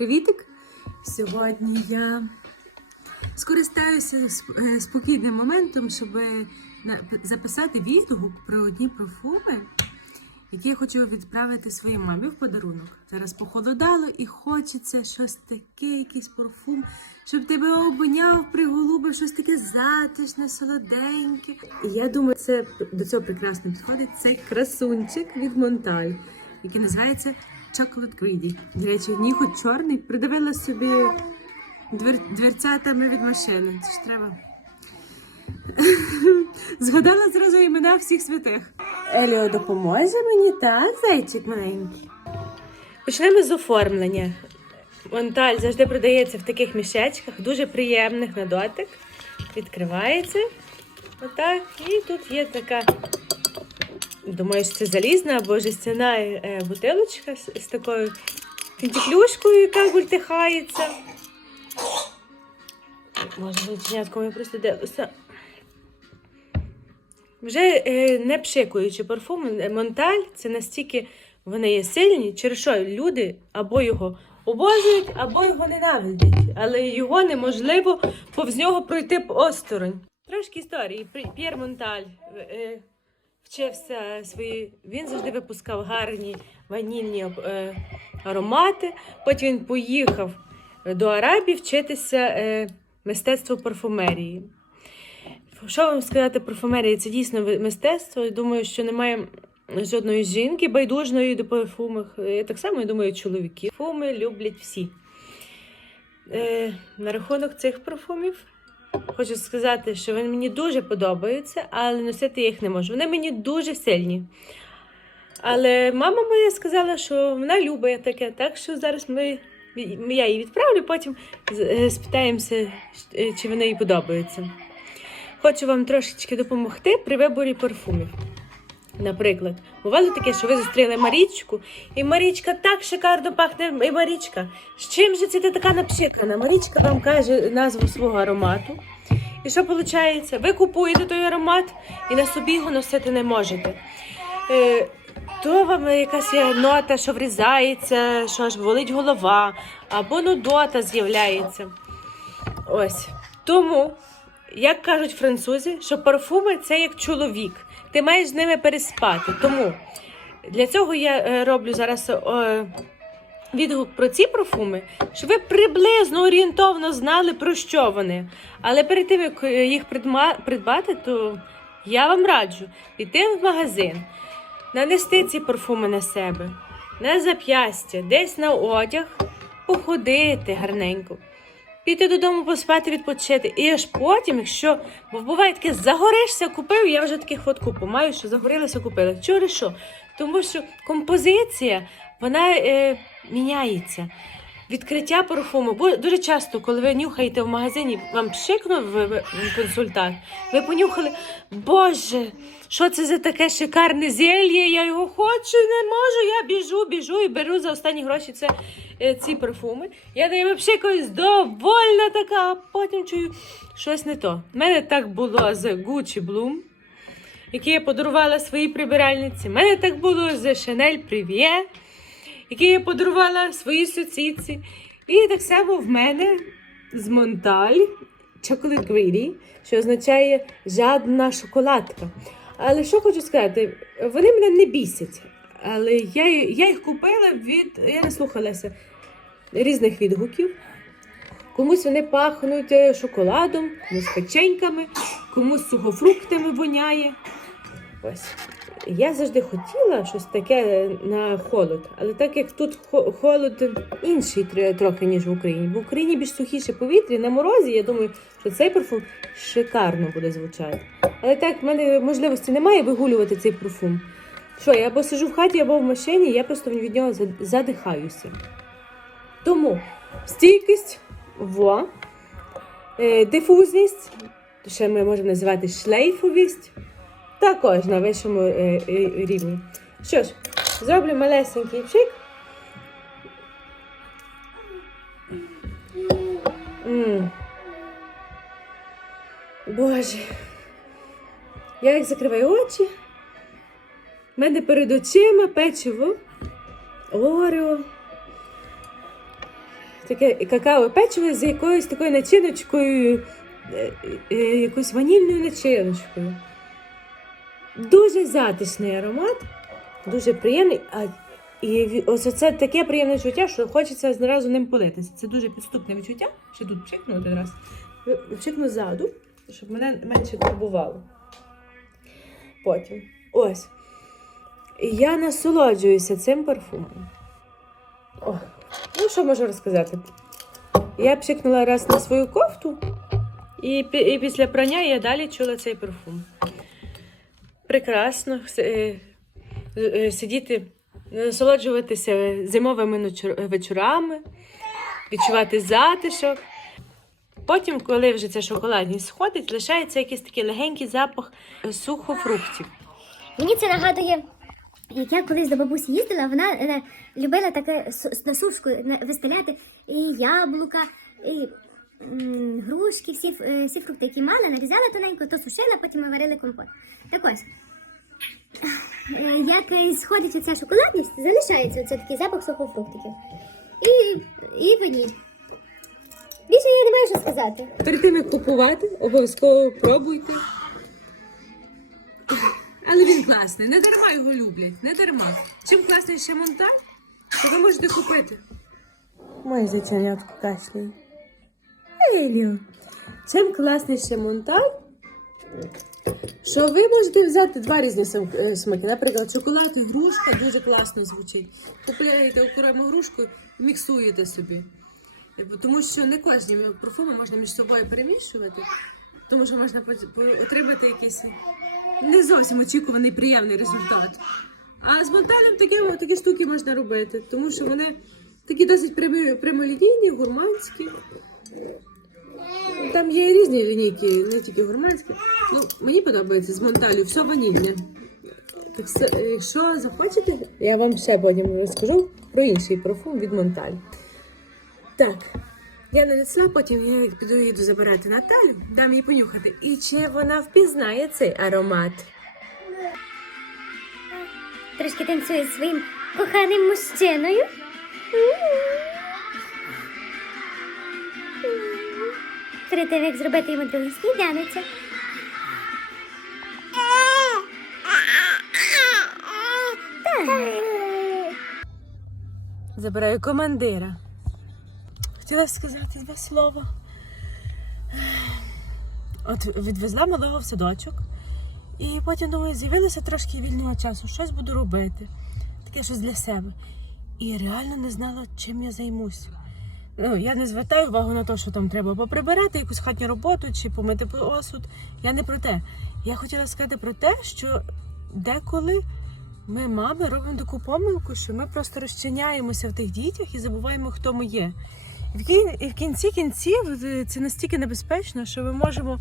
Привітик! Сьогодні я скористаюся е, спокійним моментом, щоб записати відгук про одні парфуми, які я хочу відправити своїй мамі в подарунок. Зараз похолодало і хочеться щось таке, якийсь парфум, щоб тебе обоняв, приголубив, щось таке затишне, солоденьке. І я думаю, це до цього прекрасно підходить цей красунчик від Монталь, який називається Chocolate Greedy. До речі, ніхо чорний, придавила собі двер... дверцятами від машини. Це ж треба. Згадала зразу імена всіх святих. Еліо допоможе мені, так, зайчик маленький. Почнемо з оформлення. Монталь завжди продається в таких мішечках, дуже приємних на дотик. Відкривається. Отак. І тут є така, думаю, що це залізна або жестяна е, бутилочка з, такою фінтіклюшкою, яка гультихається. Може, зайченятком я просто дивлюся. Вже е, не пшикуючи парфуми, Монталь це настільки вони є сильні, через що люди або його обожнюють, або його ненавидять. Але його неможливо повз нього пройти осторонь. Трошки історії. П'єр Монталь е, вчився свої. Він завжди випускав гарні ванільні е, аромати. Потім він поїхав до Арабії вчитися е, мистецтву парфумерії. Що вам сказати про? Це дійсно мистецтво. Я думаю, що немає жодної жінки байдужної до парфумів. Е, Так само, я думаю, чоловіки. Парфуми люблять всі. Е, на рахунок цих парфумів хочу сказати, що вони мені дуже подобаються, але носити їх не можу. Вони мені дуже сильні. Але мама моя сказала, що вона любить таке, так що зараз ми, я її відправлю, потім е, спитаємося, е, чи вони їй подобаються. Хочу вам трошечки допомогти при виборі парфумів. Наприклад, бувало таке, що ви зустріли Марічку, і Марічка так шикарно пахне, і Марічка. З чим же це ти така напшикана? Марічка вам каже назву свого аромату. І що виходить? Ви купуєте той аромат і на собі його носити не можете. Е, то вам якась є нота, що врізається, що аж болить голова, або нудота з'являється. Ось. Тому, як кажуть французи, що парфуми це як чоловік. Ти маєш з ними переспати. Тому для цього я е, роблю зараз е, відгук про ці парфуми, щоб ви приблизно орієнтовно знали, про що вони. Але перед тим, як е, їх придбати, то я вам раджу піти в магазин, нанести ці парфуми на себе, на зап'ястя, десь на одяг, походити гарненько. Піти додому поспати, відпочити. І аж потім, якщо бо буває таке, загоришся, купив, я вже таких от купу маю, що загорілася, купила. Через що? Тому що композиція вона е, міняється. Відкриття парфуму. Бо дуже часто, коли ви нюхаєте в магазині, вам пшикнув консультант, ви понюхали, Боже, що це за таке шикарне зельє? Я його хочу, не можу. Я біжу, біжу і беру за останні гроші це, е, ці парфуми. Я ними пшикаюсь довольна така, а потім чую щось не то. У мене так було з Gucci Bloom, який я подарувала своїй прибиральниці. У мене так було з Chanel Privé, який я подарувала своїй сусідці. І так само в мене з Монталь Chocolate Greedy, що означає жадна шоколадка. Але що хочу сказати, вони мене не бісять. Але я, я їх купила від. Я не слухалася різних відгуків. Комусь вони пахнуть е, шоколадом, комусь печеньками, комусь сухофруктами воняє. Ось. Я завжди хотіла щось таке на холод, але так як тут холод інший трохи, ніж в Україні. Бо в Україні більш сухіше повітря, на морозі, я думаю, що цей парфум шикарно буде звучати. Але так, в мене можливості немає вигулювати цей парфум. Що, я або сижу в хаті, або в машині, я просто від нього задихаюся. Тому стійкість, во, е, дифузність, ще ми можемо називати шлейфовість, також на вищому е, е, рівні. Що ж, зроблю малесенький пшик. М. Боже. Я як закриваю очі. У мене перед очима печиво, орео, таке какао печиво з якоюсь такою начиночкою, е, якоюсь ванільною начиночкою. Дуже затишний аромат, дуже приємний. А, і ось це таке приємне відчуття, що хочеться зразу ним политися. Це дуже підступне відчуття. Ще тут пшикну один раз. Пшикну ззаду, щоб мене менше турбувало. Потім. Ось. Я насолоджуюся цим парфумом. О, ну що можу розказати? Я пшикнула раз на свою кофту, і, і після прання я далі чула цей парфум. Прекрасно е, е, сидіти, насолоджуватися зимовими вечорами, відчувати затишок. Потім, коли вже ця шоколадність сходить, лишається якийсь такий легенький запах сухофруктів. Мені це нагадує, як я колись до бабусі їздила, вона е, любила таке на сушку виставляти і яблука, і грушки, всі, е, всі фрукти, які мала, нарізала тоненько, то сушила, потім ми варили компот. Так ось. е, Як е, сходить оця шоколадність, залишається оце такий запах сухофруктиків. І, і ваніль. Більше я не маю що сказати. Перед тим як купувати, обов'язково пробуйте. Але він класний, не дарма його люблять, не дарма. Чим класний ще монталь, то ви можете купити. Моє зайченятко кашляє. Еліо. Чим класний ще монталь, що ви можете взяти два різні е, смаки. Наприклад, шоколад і грушка дуже класно звучить. Купляєте окрему грушку міксуєте собі. Тому що не кожні парфуми можна між собою перемішувати, тому що можна отримати якийсь не зовсім очікуваний приємний результат. А з монталем такі, такі штуки можна робити, тому що вони такі досить прямолінійні, гурманські. Там є різні лінійки, не тільки гурманські. Ну, мені подобається з монталю все ванільне. Е, якщо захочете, я вам ще потім розкажу про інший парфум від Монталь. Так, я нанесла, потім я піду їду забирати Наталю, дам їй понюхати. І чи вона впізнає цей аромат? Трошки танцює своїм коханим мужчиною. Перед тим, як зробити йому другий сніданочок. Забираю командира. Хотіла сказати два слова. От відвезла малого в садочок, і потім думаю, з'явилося трошки вільного часу, щось буду робити. Таке щось для себе. І реально не знала, чим я займусь. Ну, я не звертаю увагу на те, що там треба поприбирати якусь хатню роботу чи помити посуд. Я не про те. Я хотіла сказати про те, що деколи ми, мами, робимо таку помилку, що ми просто розчиняємося в тих дітях і забуваємо, хто ми є. І в кінці кінців е, це настільки небезпечно, що ми можемо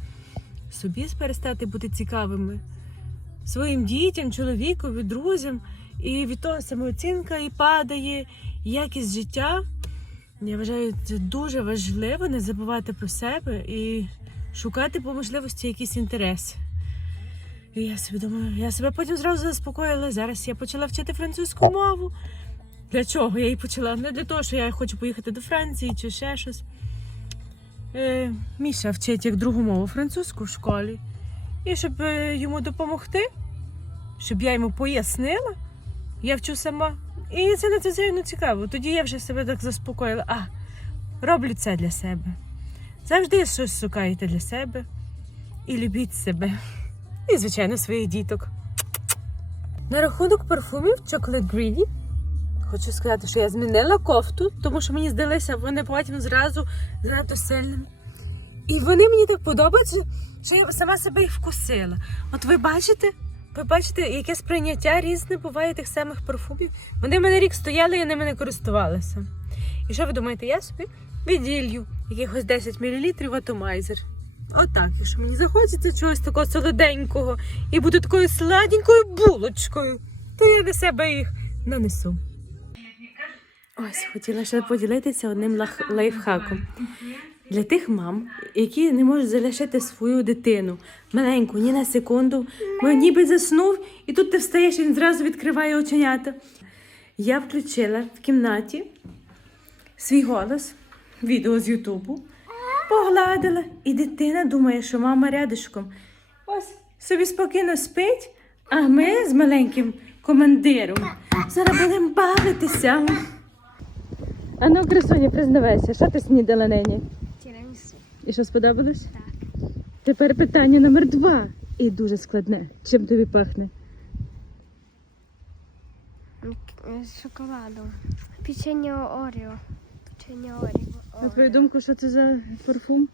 собі перестати бути цікавими своїм дітям, чоловікові, друзям. І від того самооцінка і падає, якість життя. Я вважаю, це дуже важливо не забувати про себе і шукати по можливості якісь інтереси. І я собі думаю, я себе потім зразу заспокоїла. Зараз я почала вчити французьку мову. Для чого я її почала? Не для того, що я хочу поїхати до Франції чи ще щось. Е, Міша вчить як другу мову французьку в школі. І щоб е, йому допомогти, щоб я йому пояснила, я вчу сама. І це надзвичайно цікаво. Тоді я вже себе так заспокоїла. А, роблю це для себе. Завжди щось шукаєте для себе і любіть себе. І, звичайно, своїх діток. На рахунок парфумів Chocolate Greedy хочу сказати, що я змінила кофту, тому що мені здалися вони потім зразу занадто сильними. І вони мені так подобаються, що я сама себе їх вкусила. От ви бачите? Ви бачите, яке сприйняття різне буває тих самих парфумів. Вони в мене рік стояли, я ними не користувалася. І що ви думаєте, я собі відділю якихось 10 мл атомайзер. Отак, якщо мені захочеться чогось такого солоденького і буду такою сладенькою булочкою, то я на себе їх нанесу. Ось, хотіла ще поділитися одним лайфхаком. Для тих мам, які не можуть залишити свою дитину маленьку, ні на секунду, бо ніби заснув, і тут ти встаєш, і він зразу відкриває оченята. Я включила в кімнаті свій голос відео з Ютубу, погладила, і дитина думає, що мама рядишком. Ось собі спокійно спить, а ми з маленьким командиром зараз будемо бавитися. А ну, красуня, признавайся, що ти снідала нині? І що сподобалось? Так. Тепер питання номер два. І дуже складне. Чим тобі пахне? Шоколадом. Печення Оріо. Печення Оріо. На твою думку, що це за парфум?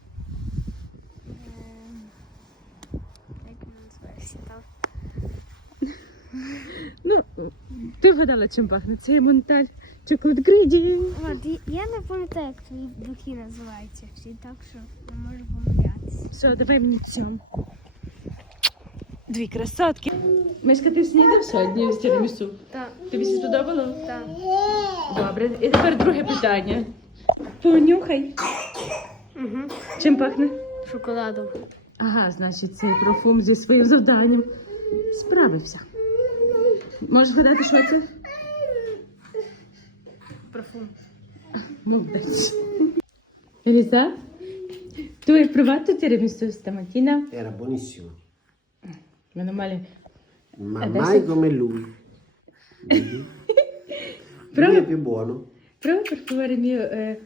Як він називається там? Ну, ти вгадала, чим пахне. Це монталь Chocolate Greedy. От, я не пам'ятаю, як твої духи називаються всі, так що не можу помилятися. Все, давай мені цьому. Дві красотки. Мишка, ти снідав сьогодні з тірамісу? Так, Тобі сподобало? так. Добре. І тепер друге питання. Понюхай. Угу. Чим пахне? Шоколадом. Ага, значить, цей парфум зі своїм завданням справився. Можеш вгадати, що це? profumo. Elisa, tu hai provato tiramisù stamattina? Era buonissimo. Meno male. Ma Adesso- mai come lui. Vedi? è più buono. prova per provare il mio eh,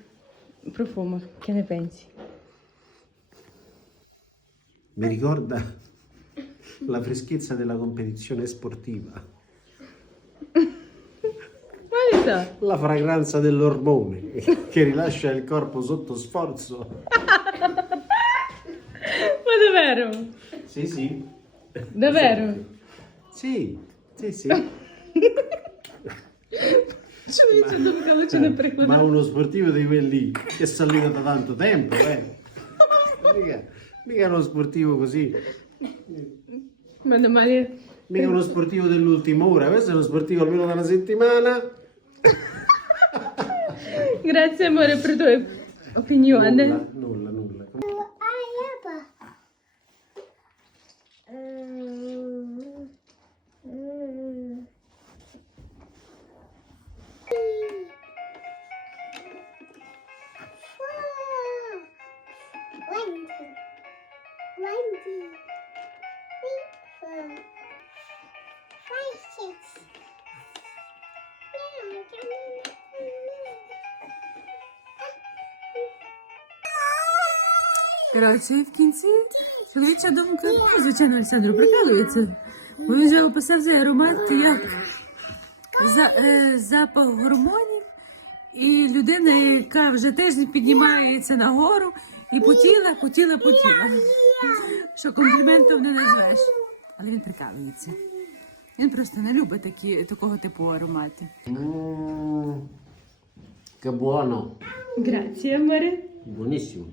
profumo, che ne pensi? Mi ricorda la freschezza della competizione sportiva fragranza? La fragranza dell'ormone che rilascia il corpo sotto sforzo. Ma davvero? Sì, sì. Davvero? Sì, sì, sì. Cioè, ma, dove cavolo ce ne prego. Ma uno sportivo di quelli che è salito da tanto tempo, eh. mica, mica uno sportivo così. Ma domani... Mica uno sportivo dell'ultima ora, questo è uno sportivo almeno da una settimana Grazie amore per la tua opinione. Nulla, nulla, Коротше, і в кінці чоловіча думка, ну, звичайно, Олександр прикалується. Бо він вже описав цей аромат як за, е, запах гормонів і людина, яка вже тиждень піднімається нагору і потіла, потіла, потіла. Що компліментом не назвеш. Але він прикалується. Він просто не любить такі, такого типу аромати. Mm, che buono, Грація, Маре. buonissimo.